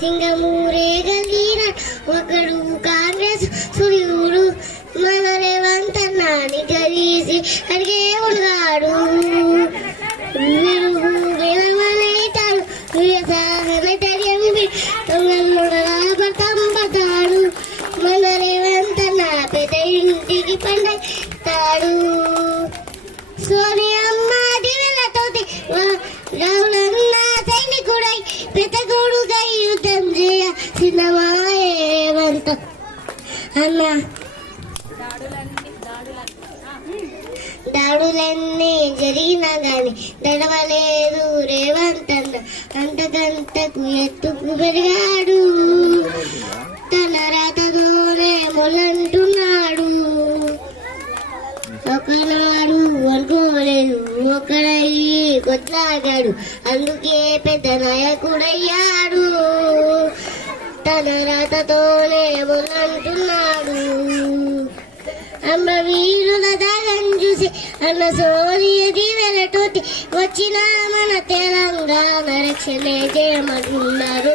సింగమూరే గల్లీన ఒకడు కాంగ్రెస్ సూర్యుడు మన రేవంత్ అన్నాని గలీసి అడిగే ఉన్నాడు విరుగు పడతాడు మన రేవంత్ అన్న పెద్ద ఇంటికి పండతాడు సోనియమ్మ దివెలతోటి రావులన్న సైనికుడై పెద్దగోడుగై యుద్ధం అన్న దాడులన్నీ జరిగినా గాని దడవలేదు రేవంత్ అన్న. అంతకంతకు ఎత్తుకు పెరిగాడు తన రాతతోనే మొలంటున్నాడు. ఒకనాడు అనుకోలేదు ఒకడయ్యి కొట్లాగాడు అందుకే పెద్ద నాయకుడయ్యాడు. తన రాతతోనే అంటున్నాడు. అమ్మ వీరుల దాగం చూసి అన్న సోనియది వెలటోటి వచ్చిన మన తెలంగాణ రక్షణ చేయమన్నారు